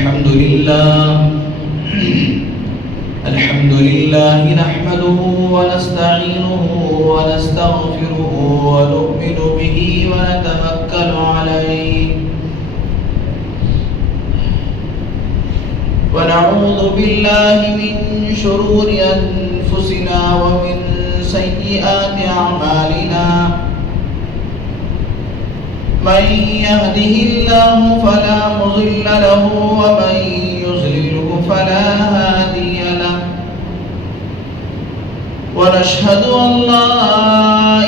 الحمد لله نحمده ونستعينه ونستغفره ونؤمن به ونتوكل عليه ونعوذ بالله من شرور أنفسنا ومن سيئات أعمالنا من يهده الله فلا مضل له ومن يضلله فلا هادي له ونشهد أن لا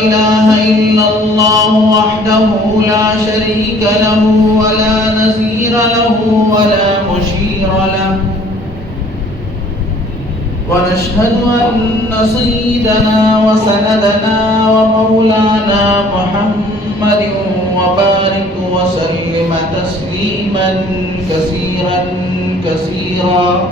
إله إلا الله وحده لا شريك له ولا نظير له ولا مشير له ونشهد أن سيدنا وسندنا ومولانا محمد وبارك وسلم تسليما كثيرا كثيرا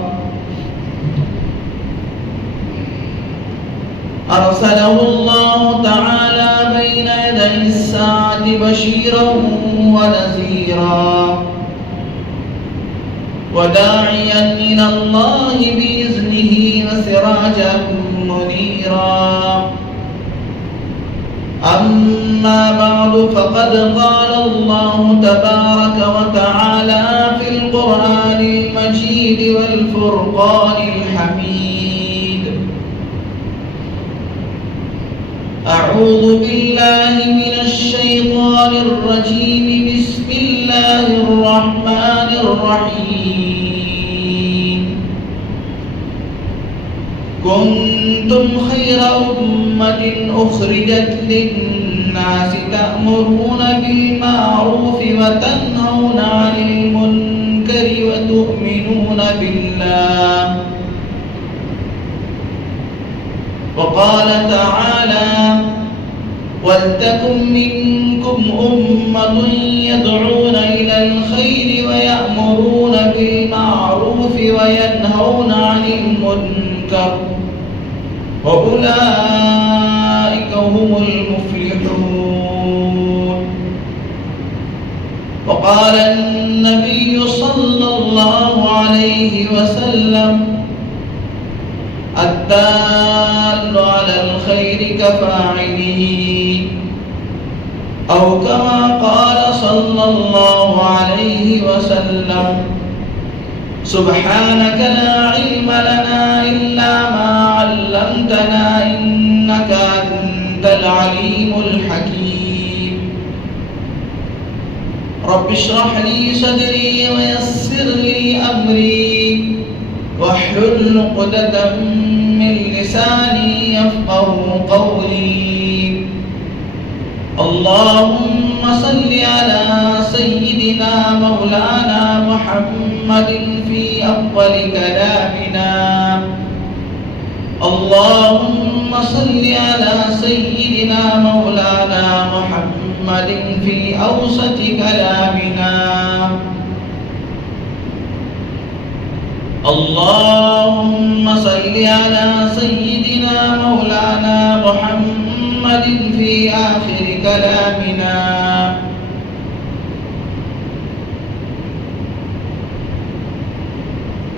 أرسله الله تعالى بين يدي الساعة بشيرا ونذيرا وداعيا إلى الله بإذنه وسراجا منيرا أما بعد فقد قال الله تبارك وتعالى في القرآن المجيد والفرقان الحميد أعوذ بالله من الشيطان الرجيم بسم الله الرحمن الرحيم كنتم خير أمة أخرجت للناس تأمرون بالمعروف وتنهون عن المنكر وتؤمنون بالله وقال تعالى ولتكن منكم أمة يدعون إلى الخير ويأمرون بالمعروف وينهون عن المنكر وأولئك هم المفلحون وقال النبي صلى الله عليه وسلم الدال على الخير كفاعله أو كما قال صلى الله عليه وسلم سبحانك لا علم لنا إلا ما علمتنا إنك أنت العليم الحكيم رب اشرح لي صدري ويسر لي أمري واحلل عقدة من لساني يفقه قولي اللهم صل على سيدنا مولانا محمد في أفضل كلامنا اللهم صل على سيدنا مولانا محمد في أوسط كلامنا اللهم صل على سيدنا مولانا محمد في آخر كلامنا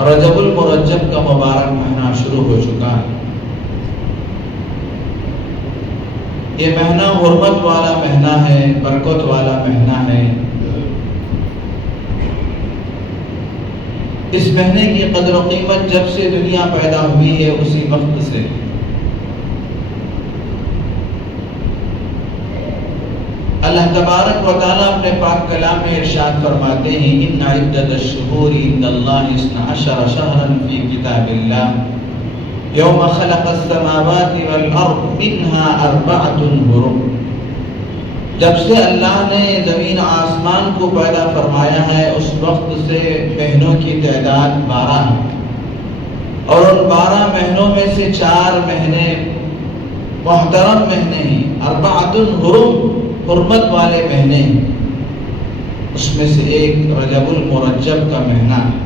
رجب المرجب کا مبارک مہینہ شروع ہو چکا ہے۔ یہ مہینہ حرمت والا مہینہ ہے، برکت والا مہینہ ہے۔ اس مہینے کی قدر و قیمت جب سے دنیا پیدا ہوئی ہے اسی وقت سے اللہ تبارک و تعالیٰ اپنے پاک کلام میں ارشاد فرماتے ہیں ان عدت الشہور عند اللہ 12 شہرا فی کتاب اللہ یوم خلق السماوات والارض منها 4 حرم۔ جب سے اللہ نے زمین آسمان کو پیدا فرمایا ہے اس وقت سے مہینوں کی تعداد 12 ہے، اور ان 12 مہینوں میں سے 4 مہینے محترم مہینے ہیں، 4 حرم حرمت والے مہینے ہیں۔ اس میں سے ایک رجب المرجب کا مہینہ ہے۔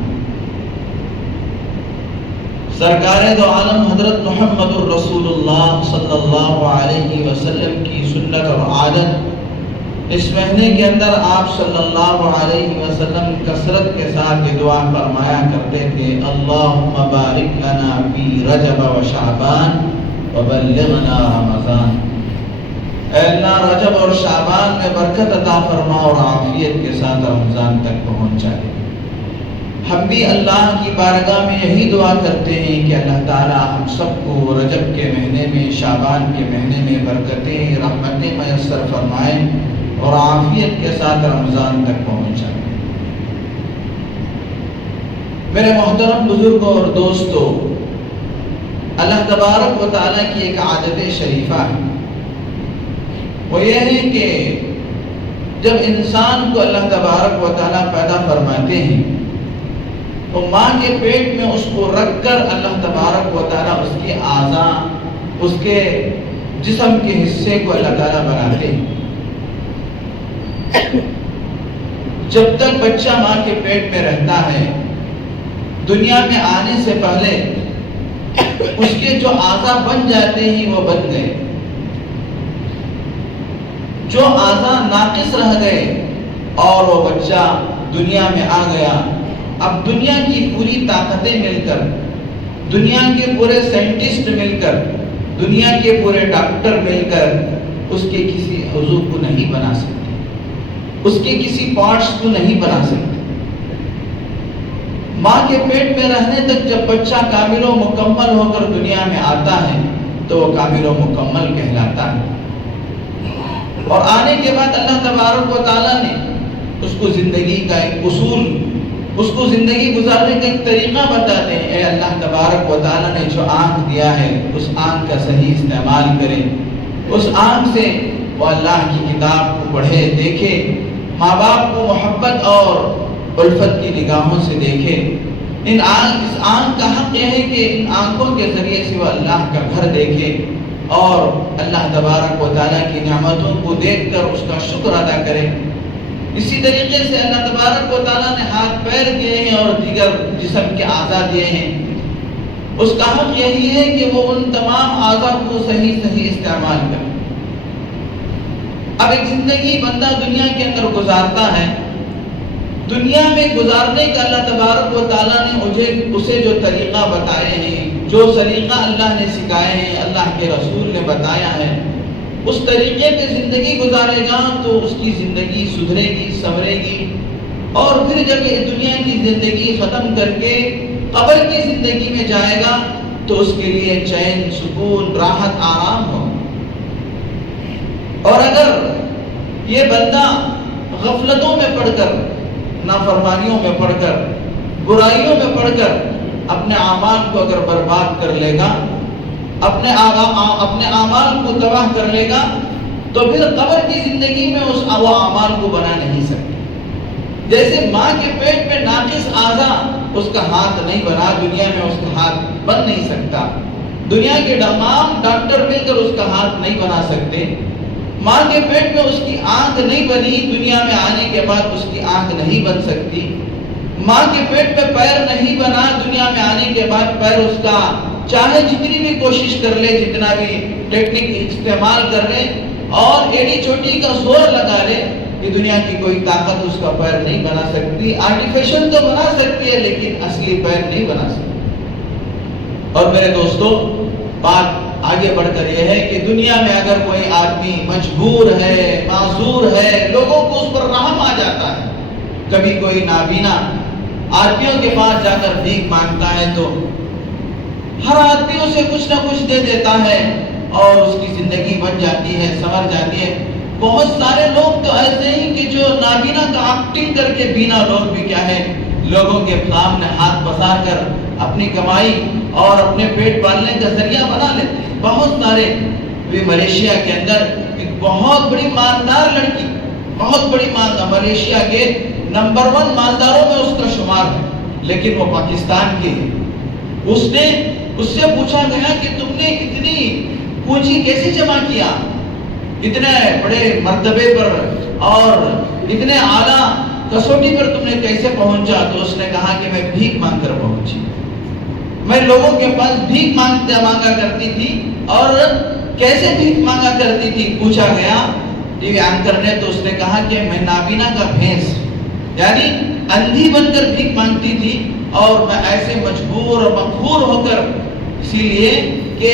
سرکار دو عالم حضرت محمد الرسول اللہ صلی اللہ علیہ وسلم کی سنت اور عادت اس مہینے کے اندر آپ صلی اللہ علیہ وسلم کثرت کے ساتھ یہ دعا فرمایا کرتے تھے اللہم بارک لنا فی رجب و شعبان وبلغنا رمضان۔ اے اللہ رجب اور شعبان میں برکت عطا فرما اور عافیت کے ساتھ رمضان تک پہنچا دے۔ ہم بھی اللہ کی بارگاہ میں یہی دعا کرتے ہیں کہ اللہ تعالی ہم سب کو رجب کے مہینے میں، شعبان کے مہینے میں برکتیں رحمتیں میسر فرمائیں اور عافیت کے ساتھ رمضان تک پہنچائیں۔ میرے محترم بزرگوں اور دوستو، اللہ تبارک و تعالیٰ کی ایک عادت شریفہ ہے، وہ یہ ہے کہ جب انسان کو اللہ تبارک و تعالیٰ پیدا فرماتے ہیں تو ماں کے پیٹ میں اس کو رکھ کر اللہ تبارک و تعالیٰ اس کے اعضاء، اس کے جسم کے حصے کو اللہ تعالیٰ بناتے ہیں۔ جب تک بچہ ماں کے پیٹ میں رہتا ہے، دنیا میں آنے سے پہلے اس کے جو اعضاء بن جاتے ہیں وہ بن گئے، جو اعضاء ناقص رہ گئے اور وہ بچہ دنیا میں آ گیا۔ اب دنیا کی پوری طاقتیں مل کر، دنیا کے پورے سائنٹسٹ مل کر، دنیا کے پورے ڈاکٹر مل کر اس کے کسی عضو کو نہیں بنا سکتے، اس کے کسی پارٹس کو نہیں بنا سکتے۔ ماں کے پیٹ میں رہنے تک جب بچہ کامل و مکمل ہو کر دنیا میں آتا ہے تو وہ کامل و مکمل کہلاتا ہے، اور آنے کے بعد اللہ تبارک و تعالیٰ نے اس کو زندگی کا ایک اصول، اس کو زندگی گزارنے کا ایک طریقہ بتاتے ہیں۔ اے اللہ تبارک و تعالیٰ نے جو آنکھ دیا ہے اس آنکھ کا صحیح استعمال کریں، اس آنکھ سے وہ اللہ کی کتاب کو پڑھے دیکھے، ماں باپ کو محبت اور الفت کی نگاہوں سے دیکھے۔ اس آنکھ کا حق یہ ہے کہ ان آنکھوں کے ذریعے سے وہ اللہ کا گھر دیکھے اور اللہ تبارک و تعالیٰ کی نعمتوں کو دیکھ کر اس کا شکر ادا کرے۔ اسی طریقے سے اللہ تبارک و تعالیٰ نے ہاتھ پیر دیے ہیں اور دیگر جسم کے اعضاء دیے ہیں، اس کا حق یہی ہے کہ وہ ان تمام اعضاء کو صحیح استعمال کرے۔ اب ایک زندگی بندہ دنیا کے اندر گزارتا ہے، دنیا میں گزارنے کا اللہ تبارک و تعالیٰ نے اسے جو طریقہ بتائے ہیں، جو سلیقہ اللہ نے سکھائے ہیں، اللہ کے رسول نے بتایا ہے، اس طریقے کی زندگی گزارے گا تو اس کی زندگی سدھرے گی، سنورے گی، اور پھر جب یہ دنیا کی زندگی ختم کر کے قبر کی زندگی میں جائے گا تو اس کے لیے چین، سکون، راحت، آرام ہو۔ اور اگر یہ بندہ غفلتوں میں پڑ کر، نافرمانیوں میں پڑ کر، برائیوں میں پڑ کر اپنے اعمال کو اگر برباد کر لے گا، اپنے اعمال کو تباہ کر لے گا، تو پھر قبر کی زندگی میں وہ اعمال کو بنا نہیں سکتے۔ جیسے ماں کے پیٹ میں ناقص اعضاء، اس کا ہاتھ نہیں بنا، دنیا میں اس کا ہاتھ بن نہیں سکتا، دنیا کے تمام ڈاکٹر مل کر اس کا ہاتھ نہیں بنا سکتے۔ ماں کے پیٹ میں اس کی آنکھ نہیں بنی، دنیا میں آنے کے بعد اس کی آنکھ نہیں بن سکتی۔ ماں کے پیٹ میں پیر نہیں بنا، دنیا میں آنے کے بعد پیر اس کا چاہے جتنی بھی کوشش کر لے، جتنا بھی ٹیکنیک استعمال کر لے اور ایڑی چوٹی کا زور لگا لے، کہ دنیا کی کوئی طاقت اس کا پیر نہیں بنا سکتی. آرٹیفیشل تو بنا سکتی ہے لیکن اصلی پیر نہیں بنا سکتی. اور میرے دوستو بات آگے بڑھ کر یہ ہے کہ دنیا میں اگر کوئی آدمی مجبور ہے, معذور ہے, لوگوں کو اس پر رحم آ جاتا ہے, کبھی کوئی نابینا آدمیوں کے پاس جا کر بھیک مانگتا ہے تو ہر آدمی اسے کچھ نہ کچھ دے دیتا ہے اور اس کی زندگی بن جاتی ہے, سنور جاتی ہے. بہت سارے لوگ تو ایسے ہی کہ جو نابینا کا ایکٹنگ کر کے بینا لوگ بھی کیا ہے لوگوں کے سامنے ہاتھ پسار کر اپنی کمائی اور اپنے پیٹ پالنے کا ذریعہ بنا لیتے ہیں. بہت سارے بھی ملیشیا کے اندر ایک بہت بڑی مالدار لڑکی, بہت بڑی مالدار, ملیشیا کے نمبر 1 مالداروں میں اس کا شمار ہے, لیکن وہ پاکستان کی ہے. اس سے پوچھا گیا کہ تم نے اتنی پونجی کیسے جمع کیا, اتنے بڑے مرتبے پر اور اتنے اعلیٰ کسوٹی پر تم نے کیسے پہنچا؟ تو اس نے کہا کہ میں بھیک مانگ کر پہنچی, میں لوگوں کے پاس بھیک مانگا کرتی تھی. اور کیسے بھیک مانگا کرتی تھی پوچھا گیا ٹی وی اینکر نے, تو اس نے کہا کہ میں نابینا کا بھینس یعنی اندھی بن کر بھیک مانگتی تھی اور میں ایسے مجبور اور مقہور ہو کر, اسی لیے کہ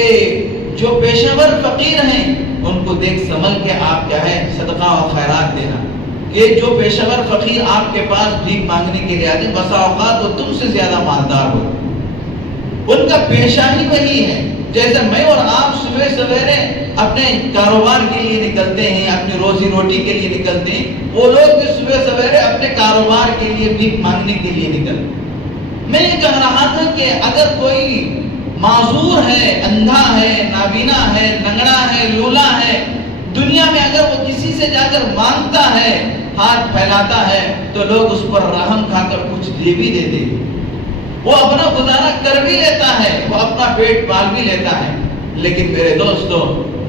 جو پیشہ ور فقیر ہیں ان کو دیکھ سنبھل کے آپ کیا ہے صدقہ و خیرات دینا. کہ جو پیشہ ور فقیر آپ کے پاس بھیک مانگنے کے لیے آتے ہیں بسا اوقات وہ تم سے زیادہ مالدار ہو, ان کا پیشہ ہی وہی ہے. جیسے میں اور آپ صبح سویرے اپنے کاروبار کے لیے نکلتے ہیں, اپنی روزی روٹی کے لیے نکلتے ہیں, وہ لوگ بھی صبح سویرے اپنے کاروبار کے لیے بھیک مانگنے کے لیے نکلتے ہیں. میں یہ کہہ رہا تھا کہ اگر کوئی معذور ہے, اندھا ہے, نابینا ہے, لنگڑا ہے, لولا ہے, دنیا میں اگر وہ کسی سے جا کر مانگتا ہے, ہاتھ پھیلاتا ہے, تو لوگ اس پر رحم کھا کر کچھ دے بھی دیتے ہیں. وہ اپنا گزارا کر بھی لیتا ہے, وہ اپنا پیٹ پال بھی لیتا ہے. لیکن میرے دوستو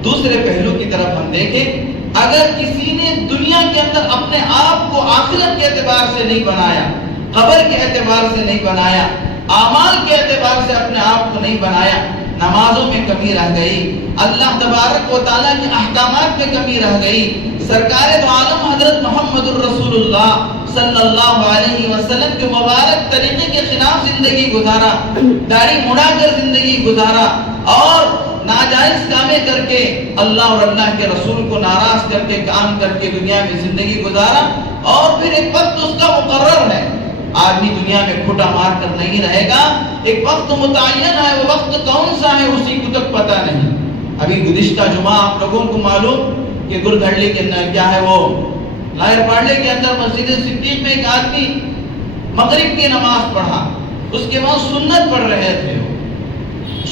دوسرے پہلو کی طرف ہم دیکھیں, اگر کسی نے دنیا کے اندر اپنے آپ کو آخرت کے اعتبار سے نہیں بنایا, قبر کے اعتبار سے نہیں بنایا, اعمال کے اعتبار سے اپنے آپ کو نہیں بنایا, نمازوں میں کمی رہ گئی, اللہ تبارک و تعالیٰ کے احکامات میں کمی رہ گئی, سرکار دو عالم حضرت محمد الرسول اللہ صلی اللہ علیہ وسلم کے مبارک طریقے کے خلاف زندگی گزارا, داڑھی مڑا کر زندگی گزارا اور ناجائز کامیں کر کے اللہ اور اللہ کے رسول کو ناراض کر کے کام کر کے دنیا میں زندگی گزارا, اور پھر ایک وقت اس کا مقرر ہے, آدمی دنیا میں کھوٹا مار کر نہیں رہے گا, ایک وقت متعین ہے, وہ وقت کون سا ہے اسی کو تک پتہ نہیں. ابھی گزشتہ جمعہ آپ لوگوں کو معلوم کہ گردھڑی کے اندر کیا ہے وہ لائر پاڑے کے اندر مسجد صدیق میں ایک آدمی مغرب کی نماز پڑھا, اس کے بعد سنت پڑھ رہے تھے,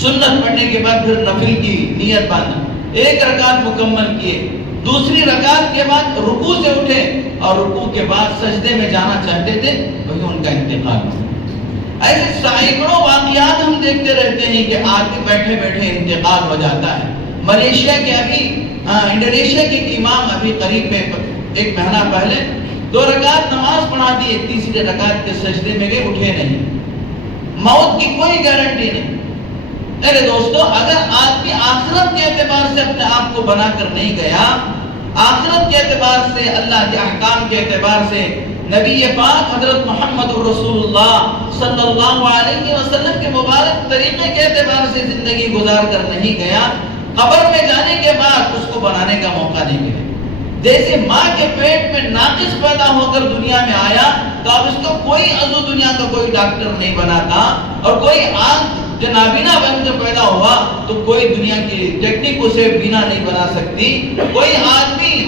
سنت پڑھنے کے بعد پھر نفل کی نیت باندھا, ایک رکعت مکمل کیے, دوسری رکعت کے بعد رکوع سے اٹھے اور رکوع کے بعد سجدے میں جانا چاہتے تھے, وہی ان کا انتقال ہوا. ایسے سینکڑوں واقعات ہم دیکھتے رہتے ہیں کہ آدمی بیٹھے بیٹھے انتقال ہو جاتا ہے. ملیشیا کے انڈونیشیا کے امام ابھی قریب میں ایک مہینہ پہلے 2 رکعت نماز پڑھا دیے, تیسری رکعت کے سجدے میں گئے, اٹھے نہیں. موت کی کوئی گارنٹی نہیں. میرے دوستو اگر آدمی آخرت کے اعتبار سے اپنے آپ کو بنا کر نہیں گیا, آخرت کے اعتبار سے, اللہ کے احکام کے اعتبار سے, نبی پاک حضرت محمد رسول اللہ صلی اللہ علیہ وسلم کے مبارک طریقے کے اعتبار سے زندگی گزار کر نہیں گیا, قبر میں جانے کے بعد اس کو بنانے کا موقع نہیں ملے. جیسے ماں کے پیٹ میں ناقص پیدا ہو کر دنیا میں آیا تو اب اس کو کوئی عضو دنیا کا کوئی ڈاکٹر نہیں بناتا, اور کوئی آنکھ جو نابینا بن کے پیدا ہوا تو کوئی دنیا کی ٹیکنیک اسے بینا نہیں بنا سکتی. کوئی آدمی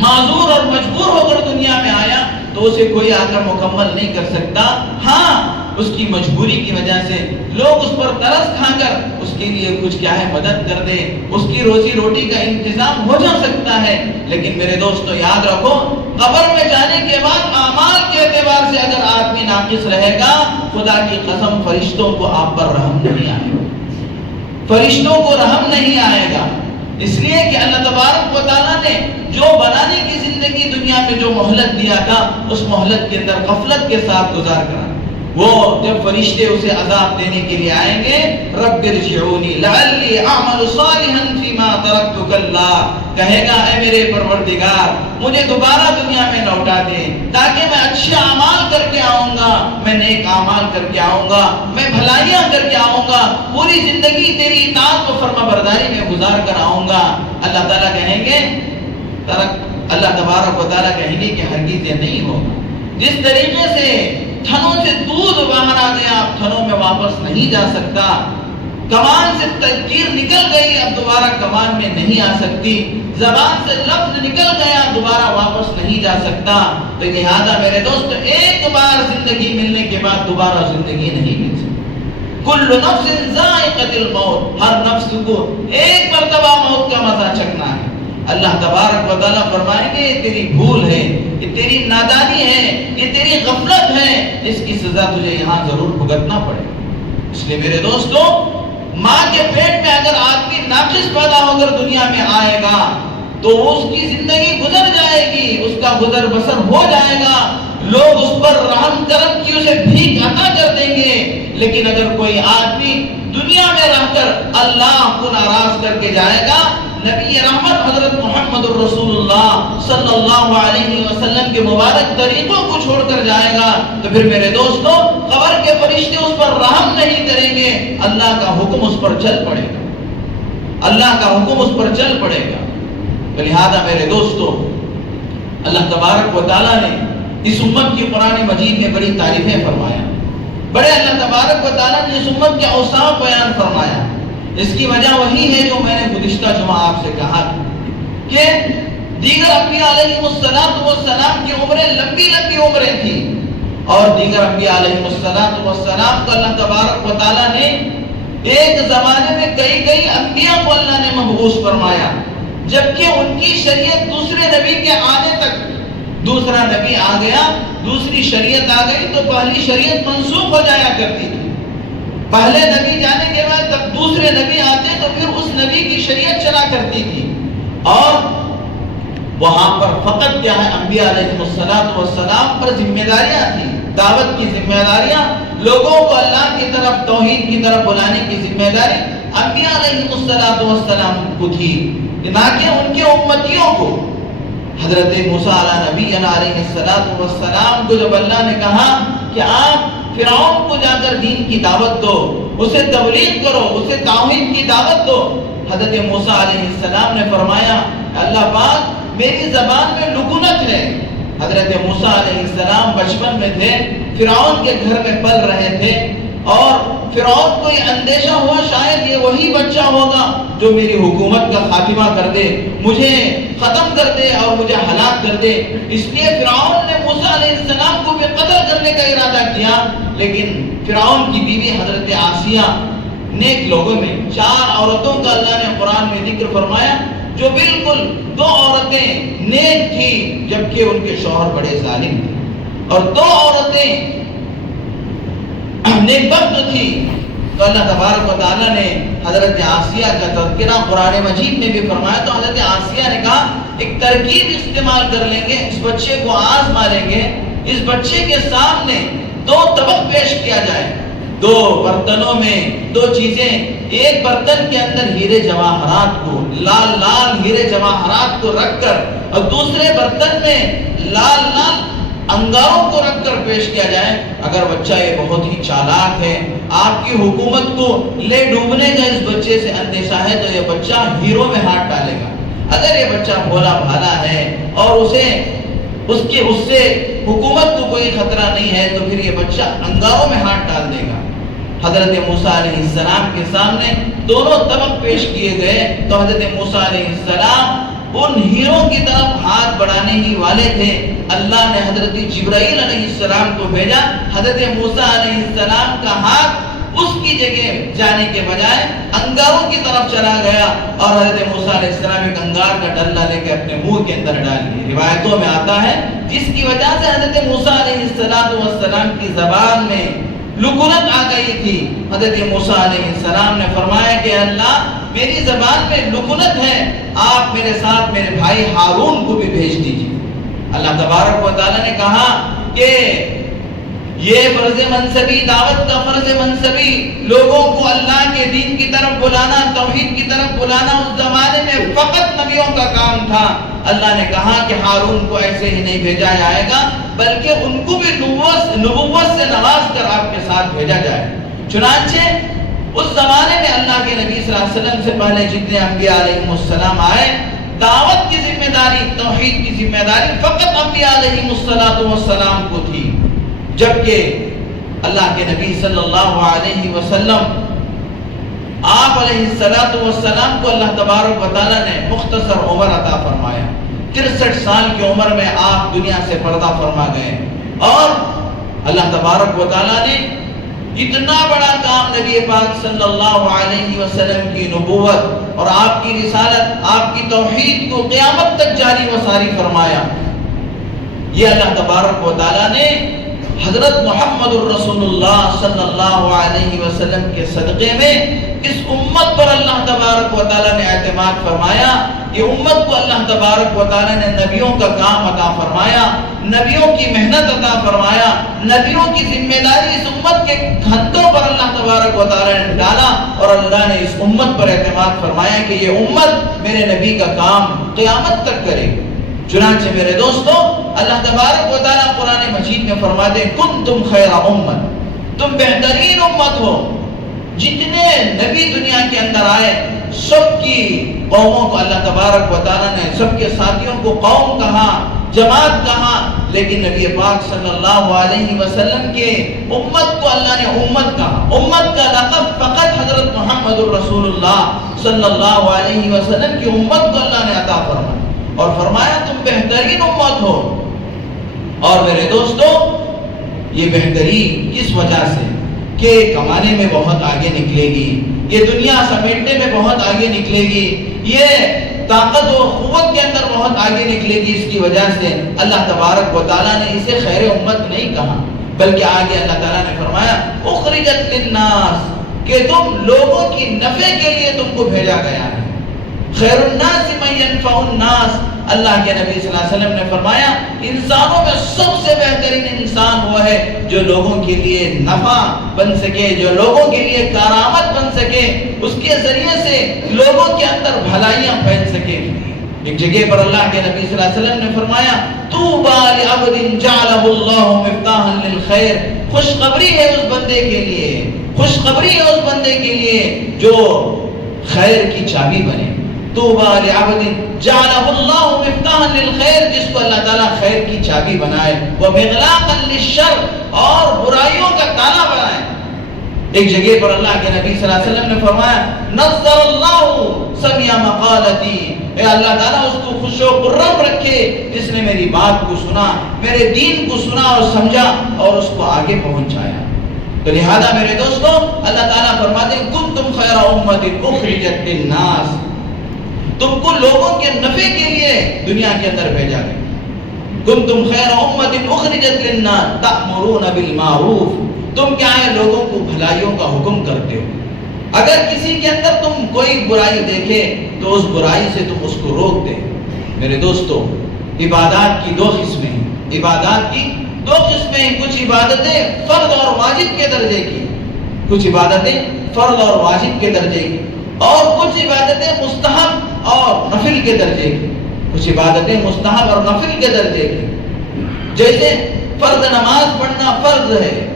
معذور اور مجبور ہو کر دنیا میں آیا تو اسے کوئی آ کر مکمل نہیں کر سکتا. ہاں اس کی مجبوری کی وجہ سے لوگ اس پر ترس کھا کر اس کے لیے کچھ کیا ہے مدد کر دے, اس کی روزی روٹی کا انتظام ہو جا سکتا ہے. لیکن میرے دوستو یاد رکھو, قبر میں جانے کے بعد اعمال کے اعتبار سے اگر آدمی ناقص رہے گا, خدا کی قسم فرشتوں کو آپ پر رحم نہیں آئے گا, فرشتوں کو رحم نہیں آئے گا. اس لیے کہ اللہ تبارک و تعالیٰ نے جو بنانے کی زندگی دنیا میں جو مہلت دیا تھا, اس مہلت کے اندر غفلت کے ساتھ گزار کرا. وہ جب فرشتے اسے عذاب دینے کے لیے آئیں گے، رب ارجعونی لعلی اعمل صالحا فیما ترکت کلا، کہے گا اے میرے پروردگار مجھے دوبارہ دنیا میں لوٹا دے تاکہ میں اچھے اعمال کر کے آؤں گا، میں نیک اعمال کر کے آؤں گا، میں بھلائیاں کر کے آؤں گا، پوری زندگی تیری اطاعت و فرما برداری میں گزار کر آؤں گا۔ اللہ تعالیٰ کہیں گے، اللہ تبارک و تعالیٰ کہیں گے کہ ہرگز یہ نہیں ہوگا۔ جس طریقے سے تھنوں سے دودھ باہر آ گیا اب تھنوں میں واپس نہیں جا سکتا، کمان سے تذکیر نکل گئی اب دوبارہ کمان میں نہیں آ سکتی، زبان سے لفظ نکل گیا دوبارہ واپس نہیں جا سکتا، تو لہذا میرے دوست ایک بار زندگی ملنے کے بعد دوبارہ زندگی نہیں مل سکتی۔ کل نفس ذائقۃ الموت، ہر نفس کو ایک مرتبہ موت کا مزہ چکھنا ہے۔ اللہ تبارک و تعالیٰ فرمائیں گے یہ تیری بھول ہے، یہ تیری نادانی ہے، یہ تیری غفلت ہے، اس کی سزا تجھے یہاں ضرور بھگتنا پڑے۔ اس لیے میرے دوستو، ماں کے پیٹ میں اگر آدمی ناقص پیدا ہو کر دنیا میں آئے گا تو اس کی زندگی گزر جائے گی، اس کا گزر بسر ہو جائے گا، لوگ اس پر رحم کرم کی اسے بھیک عطا کر دیں گے۔ لیکن اگر کوئی آدمی دنیا میں رہ کر اللہ کو ناراض کر کے جائے گا، نبی رحمت حضرت محمد الرسول اللہ صلی اللہ علیہ وسلم کے مبارک طریقوں کو چھوڑ کر جائے گا، تو پھر میرے دوستو قبر کے فرشتے اس پر رحم نہیں کریں گے، اللہ کا حکم اس پر چل پڑے گا، اللہ کا حکم اس پر چل پڑے گا۔ تو لہذا میرے دوستو، اللہ تبارک و تعالیٰ نے اس امت کی قرآن مجید میں بڑی تعریفیں فرمایا، بڑے اللہ تبارک و تعالیٰ نے اس امت کے اوصاف بیان فرمایا۔ اس کی وجہ وہی ہے جو میں نے گزشتہ جمعہ آپ سے کہا کہ دیگر انبیاء علیہ السلام کی عمریں لمبی لمبی عمریں تھیں، اور دیگر انبیاء علیہ السلام کو اللہ تبارک و تعالیٰ نے ایک زمانے میں کئی انبیاء کو اللہ نے مبعوث فرمایا، جبکہ ان کی شریعت دوسرے نبی کے آنے تک، دوسرا نبی آ گیا، دوسری شریعت آ گئی تو پہلی شریعت منسوخ ہو جایا کرتی تھی، پہلے نبی جانے کے بعد جب دوسرے نبی آتے تو پھر اس نبی کی شریعت چلا کرتی تھی، اور وہاں پر فقط کیا ہے، انبیاء علیہ السلام پر ذمہ داریاں تھیں، دعوت کی ذمہ داریاں، لوگوں کو اللہ کی طرف توحید کی طرف بلانے کی ذمہ داری انبیاء علیہ السلام کو تھی، نہ کہ ان کے امتیوں کو۔ حضرت موسیٰ علیہ السلام کو جب اللہ نے کہا کہ آپ فرعون کو جا کر دین کی دعوت دو، اسے تبلیغ کرو، اسے توحید کی دعوت دو، حضرت موسیٰ علیہ السلام نے فرمایا اللہ پاک میری زبان میں لکنت ہے۔ حضرت موسیٰ علیہ السلام بچپن میں تھے، فرعون کے گھر میں پل رہے تھے، اور فرعون کو یہ اندیشہ ہوا شاید یہ وہی بچہ ہوگا جو میری حکومت کا خاتمہ کر دے، مجھے ختم کر دے اور مجھے ہلاک کر دے، اس لیے فرعون نے موسیٰ علیہ السلام کو بھی قتل کرنے کا ارادہ کیا۔ لیکن فرعون کی بیوی حضرت آسیہ نیک لوگوں میں 4 عورتوں کا اللہ نے قرآن میں ذکر فرمایا جو بالکل 2 عورتیں نیک تھیں جبکہ ان کے شوہر بڑے ظالم تھے، اور 2 عورتیں نیک بخت تھی۔ تو اللہ تبارک و تعالیٰ نے حضرت آسیہ کا تذکرہ قرآن مجید میں بھی فرمایا، تو حضرت آسیہ نے کہا ایک ترکیب استعمال کر لیں گے، اس بچے کو آزما لیں گے، اس بچے کے سامنے 2 طبق پیش کیا جائے، 2 برتنوں میں 2 چیزیں، ایک برتن کے اندر ہیرے جواہرات کو، لال لال ہیرے جواہرات کو رکھ کر، اور دوسرے برتن میں لال لال انگاروں کو رکھ کر پیش کیا جائے۔ اگر بچہ یہ بہت ہی چالاک ہے، آپ کی حکومت کو لے ڈوبنے کا اس بچے سے اندیشہ ہے، تو یہ بچہ ہیروں میں ہاتھ ڈالے گا۔ اگر یہ بچہ بھولا بھالا ہے اور اس سے حکومت کو کوئی خطرہ نہیں ہے، تو پھر یہ بچہ انگاروں میں ہاتھ ڈال دے گا۔ حضرت موسیٰ علیہ السلام کے سامنے دونوں طبق پیش کیے گئے، تو حضرت موسیٰ علیہ السلام ان ہیروں کی طرف ہاتھ بڑھانے ہی والے تھے، اللہ نے حضرت جبرائیل علیہ السلام کو بھیجا، حضرت موسیٰ علیہ السلام کا ہاتھ اس کی جگہ جانے کے بجائے انگاروں کی طرف چلا گیا، اور حضرت موسیٰ علیہ السلام ایک انگار کا ڈلہ لے کے اپنے منہ کے اندر ڈال لیے۔ روایتوں میں آتا ہے جس کی وجہ سے حضرت موسیٰ علیہ السلام کی زبان میں لکنت آ گئی تھی۔ حضرت موسیٰ علیہ السلام نے فرمایا کہ اللہ میری زبان میں لکنت ہے، آپ میرے ساتھ میرے بھائی ہارون کو بھی بھیج دیجیے۔ اللہ تبارک و تعالیٰ نے کہا کہ یہ فرض منصبی، دعوت کا فرض منصبی، لوگوں کو اللہ کے دین کی طرف بلانا، توحید کی طرف بلانا اس زمانے میں فقط نبیوں کا کام تھا۔ اللہ نے کہا کہ ہارون کو ایسے ہی نہیں بھیجا جائے گا، بلکہ ان کو بھی نبوت سے نواز کر آپ کے ساتھ بھیجا جائے۔ چنانچہ اس زمانے میں اللہ کے نبی صلی اللہ علیہ وسلم سے پہلے جتنے انبیاء علیہ السلام آئے، دعوت کی ذمہ داری، توحید کی ذمہ داری فقط انبیاء علیہ السلام کو تھی، جبکہ اللہ کے نبی صلی اللہ علیہ وسلم آپ علیہ السلام کو اللہ تبارک و تعالیٰ نے مختصر عمر عطا فرمایا۔ 63 سال کی عمر میں آپ دنیا سے پردہ فرما گئے، اور اللہ تبارک و تعالیٰ نے اتنا بڑا کام نبی پاک صلی اللہ علیہ وسلم کی نبوت اور آپ کی رسالت، آپ کی توحید کو قیامت تک جاری و ساری فرمایا۔ یہ اللہ تبارک و تعالیٰ نے حضرت محمد الرسول اللہ صلی اللہ علیہ وسلم کے صدقے میں اس امت پر اللہ تبارک و تعالیٰ نے اعتماد فرمایا۔ یہ امت کو اللہ تبارک و تعالیٰ نے نبیوں کا کام عطا فرمایا، نبیوں کی محنت عطا فرمایا، نبیوں کی ذمہ داری اس امت کے کندھوں پر اللہ تبارک و تعالیٰ نے ڈالا، اور اللہ نے اس امت پر اعتماد فرمایا کہ یہ امت میرے نبی کا کام قیامت تک کرے گی۔ چنانچہ میرے دوستو، اللہ تبارک و تعالیٰ قرآن مجید میں فرماتے ہیں کنتم خیر امت، تم بہترین امت ہو۔ جتنے نبی دنیا کے اندر آئے سب کی قوموں کو اللہ تبارک و تعالیٰ نے، سب کے ساتھیوں کو قوم کہا، جماعت کہا، لیکن نبی پاک صلی اللہ علیہ وسلم کے امت کو اللہ نے امت کہا۔ امت کا لقب فقط حضرت محمد الرسول اللہ صلی اللہ علیہ وسلم کی امت کو اللہ نے عطا فرمایا اور فرمایا تم بہترین امت ہو۔ اور میرے دوستو، یہ بہترین کس وجہ سے کہ کمانے میں بہت آگے نکلے گی، یہ دنیا سمیٹنے میں بہت آگے نکلے گی، یہ طاقت و قوت کے اندر بہت آگے نکلے گی، اس کی وجہ سے اللہ تبارک و تعالیٰ نے اسے خیر امت نہیں کہا، بلکہ آگے اللہ تعالیٰ نے فرمایا اخرجت للناس، کہ تم لوگوں کی نفع کے لیے تم کو بھیجا گیا ہے۔ خیر الناس من ينفع الناس، اللہ کے نبی صلی اللہ علیہ وسلم نے فرمایا انسانوں میں سب سے بہترین انسان وہ ہے جو لوگوں کے لیے نفع بن سکے، جو لوگوں کے لیے کارآمد بن سکے، اس کے ذریعے سے لوگوں کے اندر بھلائیاں پھیل سکے۔ ایک جگہ پر اللہ کے نبی صلی اللہ علیہ وسلم نے فرمایا طوبی لعبد جعلہ اللہ مفتاحا للخیر، خوشخبری ہے اس بندے کے لیے، خوشخبری ہے اس بندے کے لیے جو خیر کی چابی بنے۔ طوبی لعبد جعلہ اللہ مفتاحا للخیر، جس کو اللہ تعالیٰ خیر کی چابی بنائے، ومغلاقا للشر، اور برائیوں کا تالا بنائے۔ ایک جگہ پر اللہ کے نبی صلی اللہ علیہ وسلم نے فرمایا نصر اللہ سمع مقالتی، اے اللہ تعالیٰ اس کو خوش و خرم رکھے جس نے میری بات کو سنا، میرے دین کو سنا اور سمجھا اور اس کو آگے پہنچایا۔ تو لہذا میرے دوستو، اللہ تعالیٰ فرماتے ہیں کنتم خیر امت اخرجت للناس، تم کو لوگوں کے نفع کے لیے دنیا کے اندر بھیجا گیا۔ کنتم خیر امت اخرجت للناس تأمرون بالمعروف، تم کیا ہے لوگوں کو بھلائیوں کا حکم کرتے ہو۔ اگر کسی کے اندر تم کوئی برائی دیکھے تو اس برائی سے تم اس کو روک دے۔ میرے دوستو، عبادات کی دو قسمیں ہیں، عبادات کی دو قسمیں ہیں، کچھ عبادتیں فرض اور واجب کے درجے کی، کچھ عبادتیں فرض اور واجب کے درجے کی، اور کچھ عبادتیں مستحب اور نفل کے درجے کی، کچھ عبادتیں مستحب اور نفل کے درجے کی۔ جیسے فرض نماز پڑھنا فرض ہے،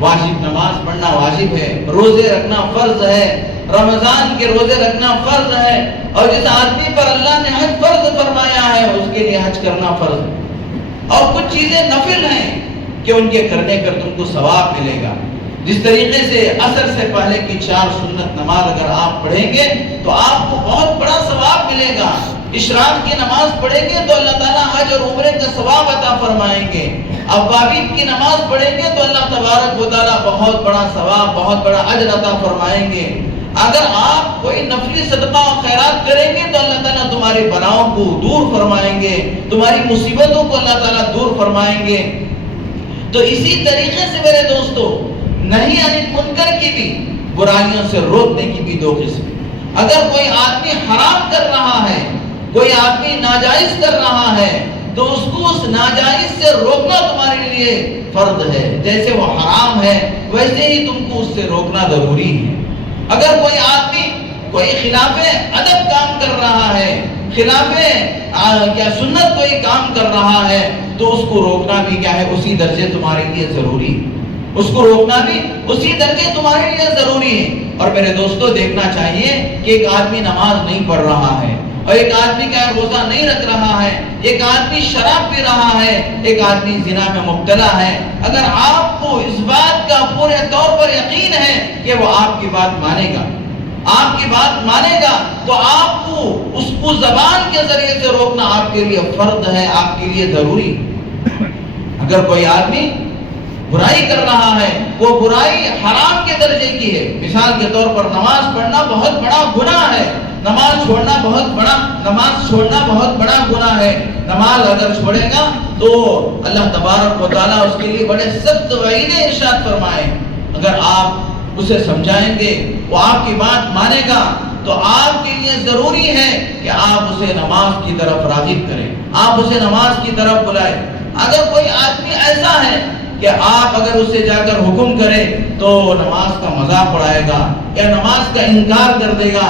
واجب نماز پڑھنا واجب ہے، روزے رکھنا فرض ہے، رمضان کے روزے رکھنا فرض ہے، اور جس آدمی پر اللہ نے حج فرض فرمایا ہے اس کے لیے حج کرنا فرض ہے۔ اور کچھ چیزیں نفل ہیں کہ ان کے کرنے پر تم کو ثواب ملے گا۔ جس طریقے سے عصر سے پہلے کی 4 سنت نماز اگر آپ پڑھیں گے تو آپ کو بہت بڑا ثواب ملے گا۔ اشراق کی نماز پڑھیں گے تو اللہ تعالیٰ حج اور عمرے کا ثواب عطا فرمائیں گے۔ اوابین کی نماز پڑھیں گے تو اللہ تبارک و تعالیٰ بہت بڑا ثواب، بہت بڑا اجر عطا فرمائیں گے۔ اگر آپ کوئی نفلی صدقہ و خیرات کریں گے تو اللہ تعالیٰ تمہاری بلاؤں کو دور فرمائیں گے، تمہاری مصیبتوں کو اللہ تعالیٰ دور فرمائیں گے۔ تو اسی طریقے سے میرے دوستو، نہیں عن منکر کی بھی، برائیوں سے روکنے کی بھی دو قسم۔ اگر کوئی آدمی حرام کر رہا ہے، کوئی آدمی ناجائز کر رہا ہے، تو اس کو اس ناجائز سے روکنا تمہارے لیے فرض ہے. جیسے وہ حرام ہے ویسے ہی تم کو اس سے روکنا ضروری ہے. اگر کوئی آدمی کوئی خلاف ادب کام کر رہا ہے، خلاف سنت کوئی کام کر رہا ہے، تو اس کو روکنا بھی کیا ہے، اسی درجے تمہارے لیے ضروری ہے. اس کو روکنا بھی اسی درجے تمہارے لیے ضروری ہے. اور میرے دوستو دیکھنا چاہیے کہ ایک آدمی نماز نہیں پڑھ رہا ہے، اور ایک آدمی کا روزہ نہیں رکھ رہا ہے، ایک آدمی شراب پی رہا ہے، ایک آدمی زنا میں مبتلا ہے. اگر آپ کو اس بات کا پورے طور پر یقین ہے کہ وہ آپ کی بات مانے گا، آپ کی بات مانے گا، تو آپ کو اس کو زبان کے ذریعے سے روکنا آپ کے لیے فرض ہے، آپ کے لیے ضروری. اگر کوئی آدمی برائی کر رہا ہے، وہ برائی حرام کے درجے کی ہے. مثال کے طور پر نماز پڑھنا بہت بڑا گناہ ہے، نماز چھوڑنا بہت بڑا گناہ ہے. نماز اگر چھوڑے گا تو اللہ تبارک و تعالیٰ اس کے لیے بڑے سخت وعیدیں ارشاد فرمائے. اگر آپ اسے سمجھائیں گے، وہ آپ کی بات مانے گا، تو آپ کے لیے ضروری ہے کہ آپ اسے نماز کی طرف راغب کریں، آپ اسے نماز کی طرف بلائیں. اگر کوئی آدمی ایسا ہے کہ آپ اگر اسے جا کر حکم کریں تو نماز کا مذاق اڑائے گا یا نماز کا انکار کر دے گا،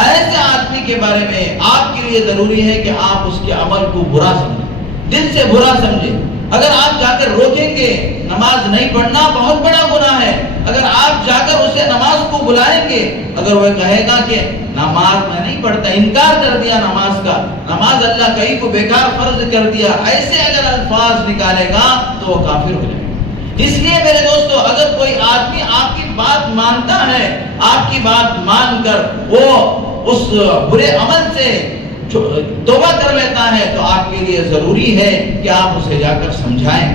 ایسے آدمی کے بارے میں آپ کے لیے ضروری ہے کہ آپ اس کے عمل کو برا سمجھیں، دل سے برا سمجھیں. اگر آپ جا کر روکیں گے، نماز نہیں پڑھنا بہت بڑا گناہ ہے. اگر آپ جا کر اسے نماز کو بلائیں گے، اگر وہ کہے گا کہ نماز میں نہیں پڑھتا، انکار کر دیا نماز کا، نماز اللہ کہیں کو بیکار فرض کر دیا، ایسے اگر الفاظ نکالے گا تو وہ کافر ہو جائے. اس لیے میرے دوستو اگر کوئی آدمی آپ کی بات مانتا ہے، آپ کی بات مان کر وہ اس برے عمل سے توبہ کر لیتا ہے، تو آپ کے لیے ضروری ہے کہ آپ اسے جا کر سمجھائیں.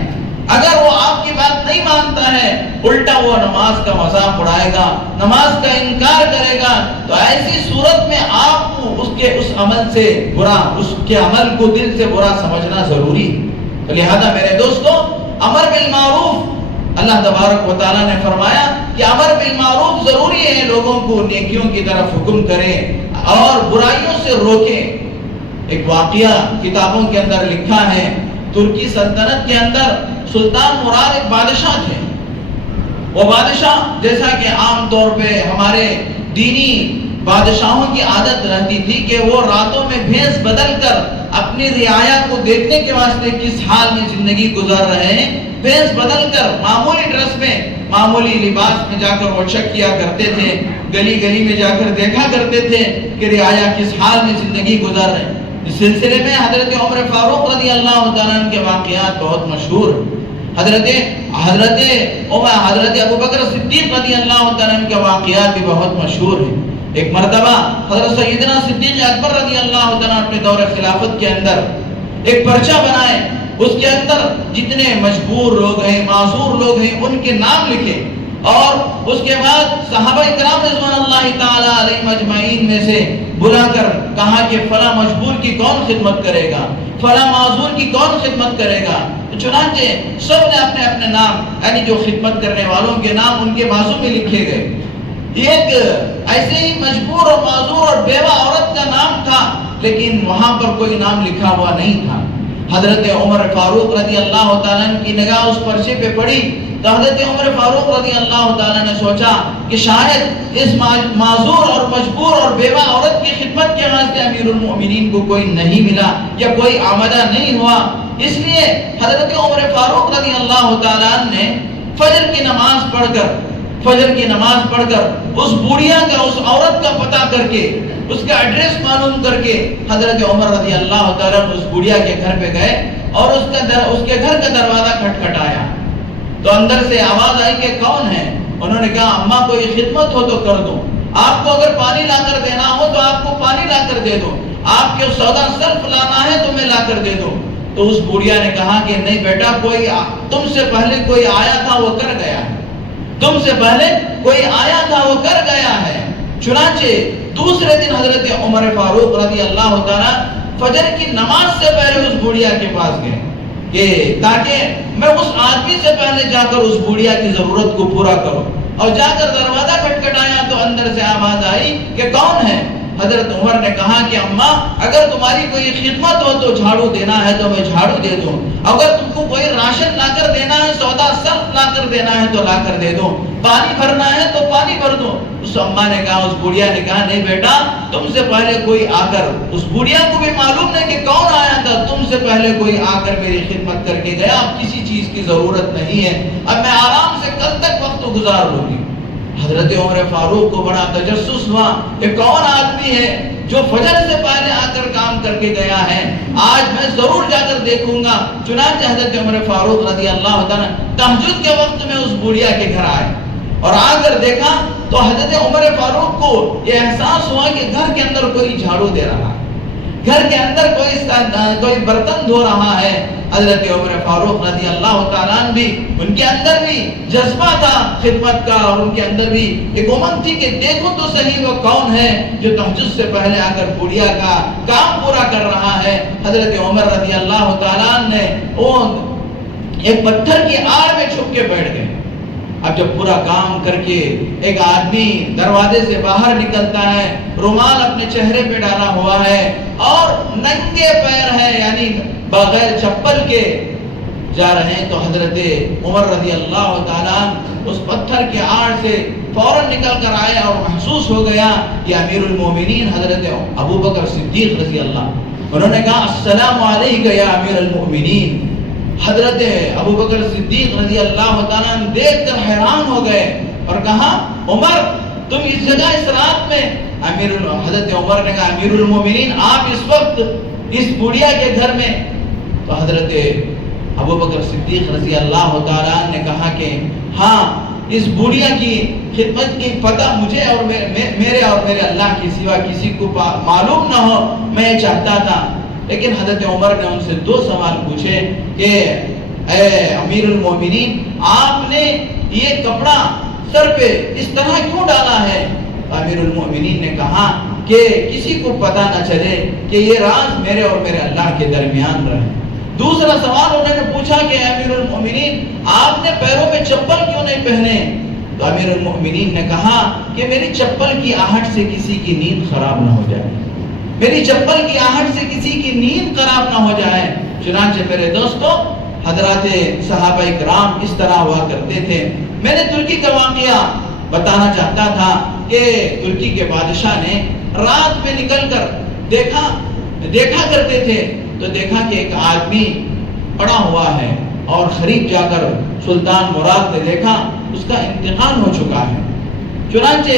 اگر وہ آپ کی بات نہیں مانتا ہے، الٹا وہ نماز کا مذاق اڑائے گا، نماز کا انکار کرے گا، تو ایسی صورت میں آپ کو اس عمل سے برا، اس کے عمل کو دل سے برا سمجھنا ضروری. لہذا میرے دوستو امر بالمعروف، اللہ تبارک و تعالیٰ نے فرمایا کہ امر بالمعروف ضروری ہے، لوگوں کو نیکیوں کی طرف حکم کریں اور برائیوں سے روکیں. ایک واقعہ کتابوں کے اندر لکھا ہے، ترکی سلطنت کے اندر سلطان مراد ایک بادشاہ تھے. وہ بادشاہ جیسا کہ عام طور پہ ہمارے دینی بادشاہوں کی عادت رہتی تھی کہ وہ راتوں میں بھیس بدل کر اپنی رعایا کو دیکھنے کے واسطے کس حال میں زندگی گزار رہے ہیں، بھیس بدل کر معمولی ڈریس میں، معمولی لباس میں جا کر وہ چیک کیا کرتے تھے، گلی گلی میں جا کر دیکھا کرتے تھے کہ رعایا کس حال میں زندگی گزار رہے ہیں. اس سلسلے میں حضرت عمر فاروق رضی اللہ تعالیٰ عنہ کے واقعات بہت مشہور. حضرت ابو بکر صدیق رضی اللہ تعالیٰ عنہ کے واقعات بھی بہت مشہور ہیں. ایک مرتبہ حضرت سیدنا صدیق اکبر رضی اللہ تعالیٰ اپنے دور خلافت کے اندر ایک پرچہ بنائے، اس کے اندر جتنے مجبور لوگ ہیں، معذور لوگ ہیں، ان کے نام لکھے، اور اس کے بعد صحابہ کرام رضوان اللہ تعالی علیہم اجمعین میں سے بلا کر کہا کہ فلاں مجبور کی کون خدمت کرے گا، فلاں معذور کی کون خدمت کرے گا. چنانچہ سب نے اپنے اپنے نام، یعنی جو خدمت کرنے والوں کے نام ان کے بازو میں لکھے گئے. ایک ایسے ہی مجبور اور معذور اور بیوہ عورت کا نام تھا، لیکن وہاں پر کوئی نام لکھا ہوا نہیں تھا. حضرت عمر فاروق رضی اللہ تعالیٰ کی نگاہ اس پرچے پہ پڑی تو حضرت عمر فاروق رضی اللہ تعالیٰ نے سوچا کہ شاید اس معذور اور مجبور اور بیوہ عورت کی خدمت کے واسطے امیر المؤمنین کو کوئی نہیں ملا یا کوئی آمدہ نہیں ہوا. اس لیے حضرت عمر فاروق رضی اللہ تعالیٰ نے فجر کی نماز پڑھ کر اس بوڑھیا کا، اس عورت کا پتہ کر کے، اس کا ایڈریس معلوم کر کے حضرت عمر رضی اللہ تعالیٰ اس بوڑھیا کے گھر پہ گئے اور اس کے گھر کا دروازہ کھٹکھٹایا تو اندر سے آواز آئی کہ کون ہے. انہوں نے کہا اماں کوئی خدمت ہو تو کر دو، آپ کو اگر پانی لا کر دینا ہو تو آپ کو پانی لا کر دے دو، آپ کے سودا صرف لانا ہے تو میں لا کر دے دو. تو اس بوڑھیا نے کہا کہ نہیں بیٹا، کوئی تم سے پہلے کوئی آیا تھا وہ کر گیا ہے، تم سے پہلے کوئی آیا تھا وہ کر گیا ہے. چنانچہ دوسرے دن حضرت عمر فاروق رضی اللہ تعالیٰ فجر کی نماز سے پہلے اس بوڑھیا کے پاس گئے کہ تاکہ میں اس آدمی سے پہلے جا کر اس بوڑھیا کی ضرورت کو پورا کروں. اور جا کر دروازہ کھٹکھٹایا تو اندر سے آواز آئی کہ کون ہے. حضرت عمر نے کہا کہ اماں اگر تمہاری کوئی خدمت ہو تو جھاڑو دینا ہے تو میں جھاڑو دے دوں، اگر تم کو کوئی راشن لا کر دینا ہے، سودا صرف لا کر دینا ہے تو لا کر دے دوں، پانی بھرنا ہے تو پانی بھر دوں۔ اس اماں نے کہا، اس بڑھیا نے کہا نہیں بیٹا، تم سے پہلے کوئی آ کر، اس بڑھیا کو بھی معلوم نہیں کہ کون آیا تھا، تم سے پہلے کوئی آ کر میری خدمت کر کے گیا، اب کسی چیز کی ضرورت نہیں ہے، اب میں آرام سے کل تک وقت گزار لوں گی۔ حضرت عمر فاروق کو بڑا تجسس ہوا کہ کون آدمی ہے جو فجر سے پہلے آ کر کام کر کے گیا ہے، آج میں ضرور جا کر دیکھوں گا۔ چنانچہ حضرت عمر فاروق رضی اللہ تعالیٰ تہجد کے وقت میں اس بڑھیا کے گھر آئے اور آ کر دیکھا تو حضرت عمر فاروق کو یہ احساس ہوا کہ گھر کے اندر کوئی جھاڑو دے رہا ہے، گھر کے اندر کوئی برتن دھو رہا ہے۔ حضرت عمر فاروق رضی اللہ تعالیٰ عنہ بھی، ان کے اندر بھی جذبہ تھا خدمت کا، اور ان کے اندر بھی ایک امنگ تھی کہ دیکھو تو صحیح وہ کون ہے جو تہجد سے پہلے آ کر بڑھیا کا کام پورا کر رہا ہے۔ حضرت عمر رضی اللہ تعالیٰ عنہ نے ایک پتھر کی آڑ میں چھپ کے بیٹھ گئے۔ اب جب پورا کام کر کے ایک آدمی دروازے سے باہر نکلتا ہے، رومال اپنے چہرے پہ ڈالا ہوا ہے اور ننگے پیر ہے، یعنی بغیر چپل کے جا رہے ہیں، تو حضرت عمر رضی اللہ تعالیٰ اس پتھر کے آڑ سے فوراً نکل کر آئے اور محسوس ہو گیا کہ امیر المومنین حضرت ابو بکر صدیق رضی اللہ، انہوں نے کہا السلام علیکم یا امیر المومنین۔ حضرت ابو بکر صدیق رضی اللہ تعالیٰ دیکھ کر حیران ہو گئے اور کہا عمر تم اس جگہ اس رات میں؟ حضرت عمر نے کہا امیر المومنین آپ اس وقت اس بڑھیا کے گھر میں؟ تو حضرت ابو بکر صدیق رضی اللہ تعالیٰ نے کہا کہ ہاں اس بڑھیا کی خدمت کی پتہ مجھے اور میرے اللہ کے سوا کسی کو معلوم نہ ہو، میں یہ چاہتا تھا۔ لیکن حضرت عمر نے ان سے دو سوال پوچھے کہ اے امیر المومنین آپ نے یہ کپڑا سر پہ اس طرح کیوں ڈالا ہے؟ امیر المومنین نے کہا کہ کسی کو پتہ نہ چلے کہ یہ راز میرے اور میرے اللہ کے درمیان رہے۔ دوسرا سوال انہوں نے پوچھا کہ امیر المومنین آپ نے پیروں میں چپل کیوں نہیں پہنے؟ تو امیر المومنین نے کہا کہ میری چپل کی آہٹ سے کسی کی نیند خراب نہ ہو جائے، میری چپل کی آہٹ سے کسی کی نیند خراب نہ ہو جائے۔ چنانچہ میرے دوستو حضرات صحابہ کرام اس طرح ہوا کرتے تھے۔ میں نے ترکی کا واقعہ بتانا چاہتا تھا کہ ترکی کے بادشاہ نے رات میں نکل کر دیکھا کرتے تھے تو دیکھا کہ ایک آدمی پڑا ہوا ہے اور قریب جا کر سلطان مراد نے دیکھا اس کا انتقال ہو چکا ہے۔ چنانچہ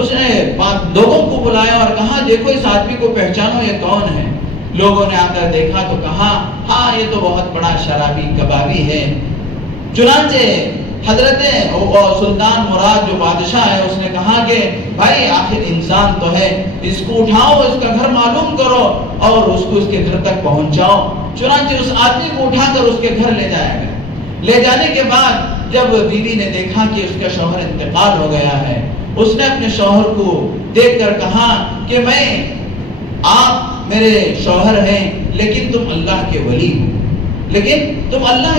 اس نے لوگوں کو بلایا اور کہا دیکھو اس آدمی کو پہچانو یہ کون ہے؟ لوگوں نے آ کر دیکھا تو کہا ہاں یہ تو بہت بڑا شرابی کبابی ہے۔ چنانچہ حضرت سلطان مراد جو بادشاہ ہے اس نے کہا کہ بھائی آخر انسان تو ہے، اس کو اٹھاؤ، اس کا گھر معلوم کرو اور اس کو اس کے گھر تک پہنچاؤ۔ چنانچہ اس آدمی کو اٹھا کر اس کے گھر لے جایا گیا۔ لے جانے کے بعد جب بیوی نے دیکھا کہ اس کا شوہر انتقال ہو گیا ہے، اس نے اپنے شوہر کو دیکھ کر کہا کہ آپ میرے شوہر ہیں لیکن تم اللہ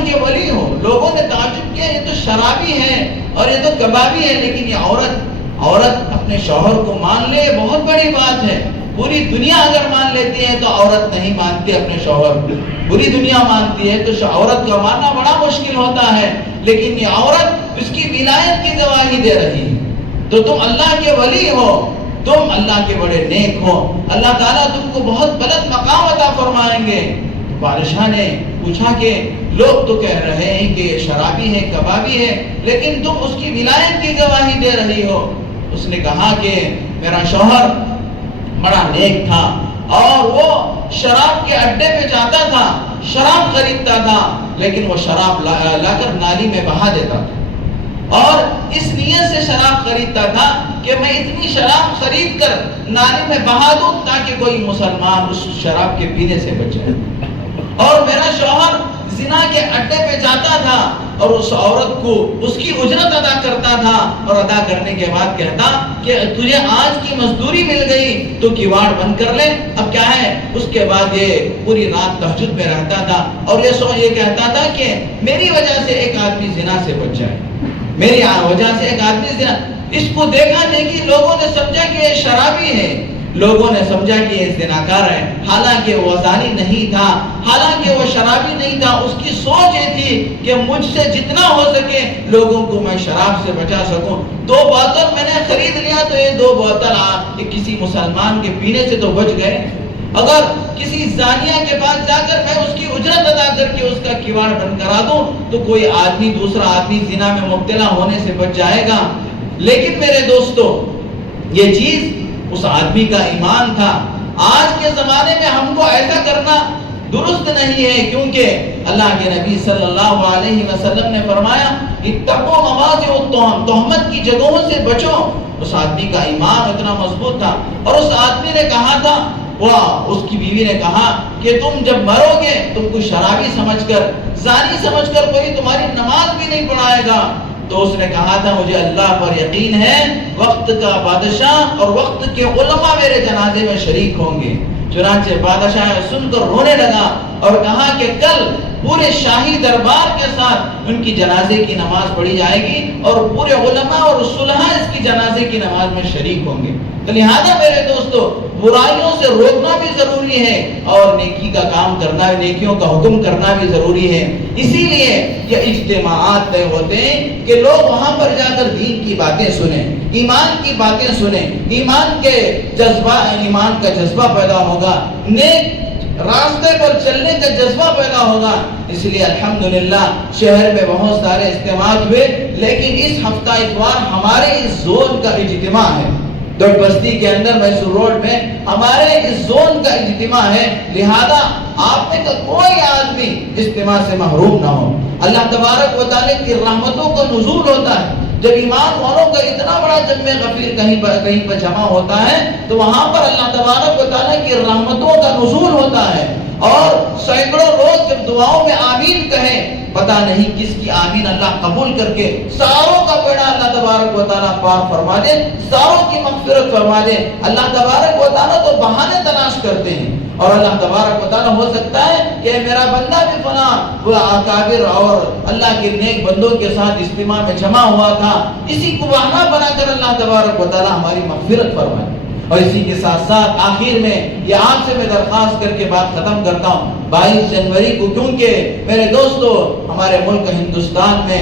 کے ولی ہو، لوگوں نے تعجب کیا یہ تو شرابی ہے اور یہ تو کبابی ہے، لیکن یہ عورت اپنے شوہر کو مان لے بہت بڑی بات ہے۔ پوری دنیا اگر مان لیتی ہے تو عورت نہیں مانتی اپنے شوہر کو، پوری دنیا مانتی ہے تو عورت کا ماننا بڑا مشکل ہوتا ہے، لیکن یہ عورت اس کی ولایت کی گواہی دے رہی ہے۔ تو تم اللہ کے ولی ہو، تم اللہ کے بڑے نیک ہو، اللہ تعالیٰ تم کو بہت بلند مقام عطا فرمائیں گے۔ بادشاہ نے پوچھا کہ لوگ تو کہہ رہے ہیں کہ شرابی ہے کبابی ہے، لیکن تم اس کی ولایت کی گواہی دے رہی ہو۔ اس نے کہا کہ میرا شوہر بڑا نیک تھا اور وہ شراب کے اڈے پہ جاتا تھا، شراب خریدتا تھا، لیکن وہ شراب لا کر نالی میں بہا دیتا تھا اور اس نیت سے شراب خریدتا تھا کہ میں اتنی شراب خرید کر نالی میں بہا دوں تاکہ کوئی مسلمان اس شراب کے پینے سے بچے۔ اور میرا شوہر زنا کے اڈے پہ جاتا تھا اور اس عورت کو اس کی اجرت ادا کرتا تھا اور ادا کرنے کے بعد کہتا کہ تجھے آج کی مزدوری مل گئی تو کیواڑ بند کر لے، اب کیا ہے۔ اس کے بعد یہ پوری رات تہجد میں رہتا تھا اور یہ کہتا تھا کہ میری وجہ سے ایک آدمی زنا سے بچ جائے، میری وجہ سے ایک آدمی زنا۔ اس کو دیکھی لوگوں نے سمجھا کہ یہ شرابی ہے، لوگوں نے سمجھا کہ یہ زناکار ہے، حالانکہ وہ زانی نہیں تھا، حالانکہ وہ شرابی نہیں تھا۔ اس کی سوچ یہ تھی کہ مجھ سے جتنا ہو سکے لوگوں کو میں شراب سے بچا سکوں۔ 2 بوتل میں نے خرید لیا تو یہ 2 بوتل کسی مسلمان کے پینے سے تو بچ گئے۔ اگر کسی زانیہ کے پاس جا کر میں اس کی اجرت ادا کر کے اس کا کیواڑ بند کرا دوں تو کوئی آدمی دوسرا آدمی زنا میں مبتلا ہونے سے بچ جائے گا۔ لیکن میرے دوستو، یہ چیز اس آدمی کا ایمان تھا۔ آج کے زمانے میں ہم کو ایسا کرنا درست نہیں ہے، کیونکہ اللہ کے نبی صلی اللہ علیہ وسلم نے فرمایا اتقوا مواضع التهم، تہمت کی جگہوں سے بچو۔ اس آدمی کا ایمان اتنا مضبوط تھا، اور اس آدمی نے کہا تھا، اس کی بیوی نے کہا کہ تم جب مرو گے تم کو شرابی سمجھ کر، زانی سمجھ کر کوئی تمہاری نماز بھی نہیں پڑھائے گا۔ تو اس نے کہا تھا مجھے اللہ پر یقین ہے وقت کا بادشاہ اور وقت کے علماء میرے جنازے میں شریک ہوں گے۔ چنانچہ بادشاہ سن کر رونے لگا اور کہا کہ کل پورے شاہی دربار کے ساتھ ان کی جنازے کی نماز پڑھی جائے گی اور پورے علماء اور صلحاء اس کی جنازے کی نماز میں شریک ہوں گے۔ تو لہذا میرے دوستو، برائیوں سے روکنا بھی ضروری ہے اور نیکی کا کام کرنا، نیکیوں کا حکم کرنا بھی ضروری ہے۔ اسی لیے یہ اجتماعات طے ہوتے ہیں کہ لوگ وہاں پر جا کر دین کی باتیں سنیں، ایمان کی باتیں سنیں، ایمان کا جذبہ پیدا ہوگا، نیک راستے پر چلنے کا جذبہ پیدا ہوگا۔ اس لیے الحمدللہ شہر میں بہت سارے اجتماعات ہوئے، لیکن اس ہفتہ اتوار ہمارے اس زون کا اجتماع ہے۔ دوٹ بستی کے اندر میسور روڈ میں ہمارے اس زون کا اجتماع ہے، لہذا آپ میں تو کوئی آدمی اجتماع سے محروم نہ ہو۔ اللہ تبارک و تعالیٰ کی رحمتوں کا نزول ہوتا ہے۔ جب ایمان والوں کا اتنا بڑا جمع غفیر کہیں پر جمع ہوتا ہے تو وہاں پر اللہ تبارک و تعالیٰ کی رحمتوں کا نزول ہوتا ہے، اور سینکڑوں لوگ جب دعاؤں میں آمین کہیں، پتہ نہیں کس کی آمین اللہ قبول کر کے ساروں کا بیڑا اللہ تبارک و تعالیٰ پار فرما دے، ساروں کی مغفرت فرما دے۔ اللہ تبارک و تعالیٰ تو بہانے تلاش کرتے ہیں، اور اللہ تبارک و تعالیٰ ہو سکتا ہے کہ میرا بندہ بھی فلاں وہ اکابر اور اللہ کے نیک بندوں کے ساتھ اجتماع میں جمع ہوا تھا، اسی کو بہانہ بنا کر اللہ تبارک و تعالیٰ ہماری مغفرت فرمائے۔ اور اسی کے ساتھ ساتھ آخر میں یہ آپ سے میں درخواست کر کے بات ختم کرتا ہوں، 22 جنوری کو کیونکہ میرے دوستو ہمارے ملک ہندوستان میں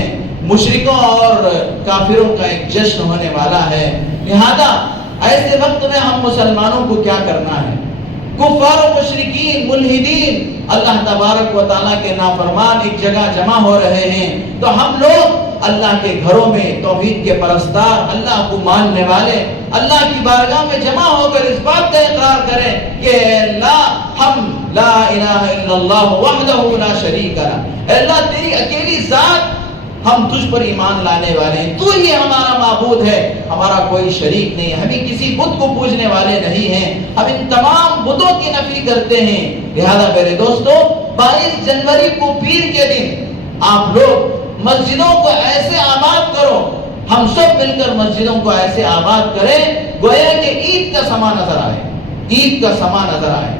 مشرکوں اور کافروں کا ایک جشن ہونے والا ہے، لہذا ایسے وقت میں ہم مسلمانوں کو کیا کرنا ہے؟ کفار و مشرکین ملحدین اللہ تبارک و تعالیٰ کے نافرمان ایک جگہ جمع ہو رہے ہیں، تو ہم لوگ اللہ کے گھروں میں توحید کے پرستار، اللہ کو ماننے والے اللہ کی بارگاہ میں جمع ہو کر اس بات کا اقرار کریں کہ اے اللہ ہم لا الہ الا اللہ وحدہ لا شریک لہ، اے اللہ تیری اکیلی ذات ہم تجھ پر ایمان لانے والے ہیں، تو ہی ہمارا معبود ہے، ہمارا کوئی شریک نہیں، ہمیں کسی بت کو پوجنے والے نہیں ہیں، ہم ان تمام بتوں کی نفی کرتے ہیں۔ لہذا میرے دوستو 22 جنوری کو پیر کے دن آپ لوگ مسجدوں کو ایسے آباد کرو، ہم سب مل کر مسجدوں کو ایسے آباد کریں گویا کہ عید کا سما نظر آئے، عید کا سما نظر آئے۔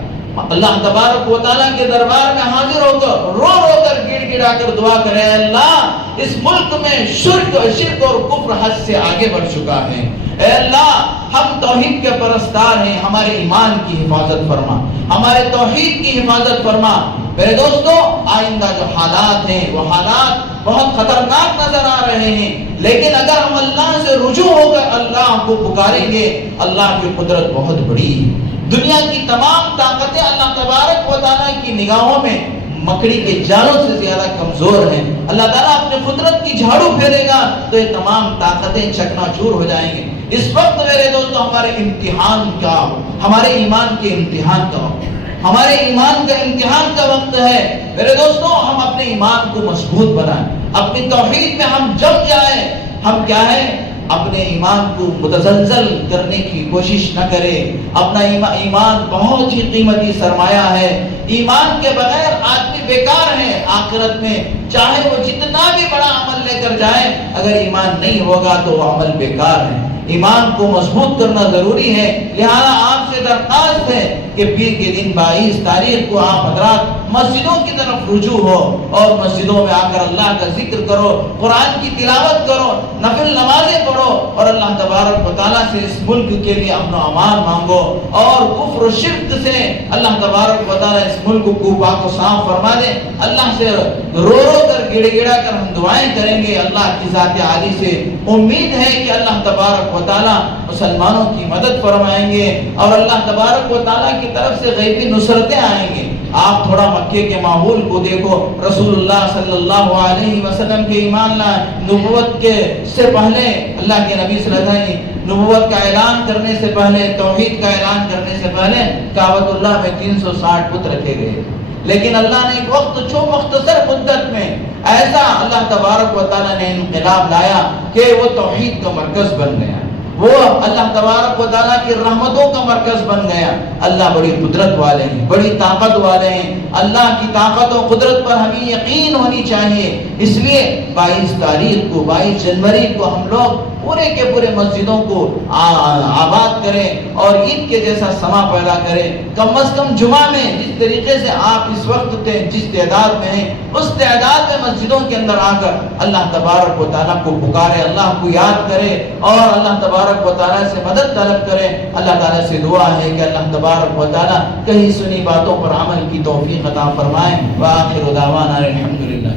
اللہ تبارک و تعالیٰ کے دربار میں حاضر ہو کر رو رو کر گڑ گڑا کر دعا کرے، اللہ اس ملک میں شرک اور کفر حد سے آگے بڑھ چکا ہے، اے اللہ ہم توحید کے پرستار ہیں، ہمارے ایمان کی حفاظت فرما، ہمارے توحید کی حفاظت فرما۔ میرے دوستو آئندہ جو حالات ہیں وہ حالات بہت خطرناک نظر آ رہے ہیں، لیکن اگر ہم اللہ سے رجوع ہو کر اللہ کو پکاریں گے، اللہ کی قدرت بہت بڑی ہے۔ دنیا کی تمام طاقتیں اللہ تبارک و تعالیٰ کی نگاہوں میں مکڑی کے جالوں سے زیادہ کمزور ہیں۔ اللہ تعالیٰ اپنے قدرت کی جھاڑو پھیرے گا تو یہ تمام طاقتیں چکنا چور ہو جائیں گے۔ اس وقت میرے دوستو ہمارے امتحان کا، ہمارے ایمان کے امتحان کا وقت، ہمارے ایمان کا امتحان کا وقت ہے۔ میرے دوستو ہم اپنے ایمان کو مضبوط بنائیں، اپنی توحید میں ہم جم جائیں۔ ہم کیا ہے اپنے ایمان کو متزلزل کرنے کی کوشش نہ کریں۔ اپنا ایمان بہت ہی قیمتی سرمایہ ہے، ایمان کے بغیر آدمی بیکار ہے آخرت میں، چاہے وہ جتنا بھی بڑا عمل لے کر جائے اگر ایمان نہیں ہوگا تو وہ عمل بیکار ہے۔ ایمان کو مضبوط کرنا ضروری ہے۔ لہذا آپ سے درخواست ہے کہ پیر کے دن 22 تاریخ کو آپ حضرات مسجدوں کی طرف رجوع ہو اور مسجدوں میں آ کر اللہ کا ذکر کرو، قرآن کی تلاوت کرو، نفل نمازیں پڑھو اور اللہ تبارک و تعالیٰ سے اس ملک کے لیے امن و امان مانگو، اور کفر و شرک سے اللہ تبارک و تعالیٰ اس ملک کو پاک و صاف فرما دے۔ اللہ سے رو رو کر گڑ گڑا کر ہم دعائیں کریں گے۔ اللہ کی ذات عالی سے امید ہے کہ اللہ تبارک و تعالیٰ مسلمانوں کی مدد فرمائیں گے اور اللہ تبارک و تعالیٰ کی طرف سے غیبی نصرتیں آئیں گے۔ آپ تھوڑا مکے کے ماحول کو دیکھو، رسول اللہ صلی اللہ علیہ وسلم کے ایمان لائے، نبوت کے سے پہلے اللہ کے نبی صلی اللہ علیہ وسلم نبوت کا اعلان کرنے سے پہلے، توحید کا اعلان کرنے سے پہلے کعبۃ اللہ میں 360 بت رکھے گئے، لیکن اللہ نے ایک وقت مختصر مدت میں ایسا اللہ تبارک و تعالیٰ نے انقلاب لایا کہ وہ توحید کا مرکز بن گیا، وہ اللہ تبارک و تعالیٰ کی رحمتوں کا مرکز بن گیا۔ اللہ بڑی قدرت والے ہیں، بڑی طاقت والے ہیں، اللہ کی طاقت و قدرت پر ہمیں یقین ہونی چاہیے۔ اس لیے 22 تاریخ کو، 22 جنوری کو ہم لوگ پورے کے پورے مسجدوں کو آباد کریں اور عید کے جیسا سما پیدا کریں۔ کم از کم جمعہ میں جس طریقے سے آپ اس وقت جس تعداد میں ہیں، اس تعداد میں مسجدوں کے اندر آ کر اللہ تبارک و تعالیٰ کو پکارے، اللہ کو یاد کرے اور اللہ تبارک و تعالیٰ سے مدد طلب کرے۔ اللہ تعالیٰ سے دعا ہے کہ اللہ تبارک و تعالیٰ کہیں سنی باتوں پر عمل کی توفیق عطا فرمائے۔ وآخر دعوانا الحمدللہ۔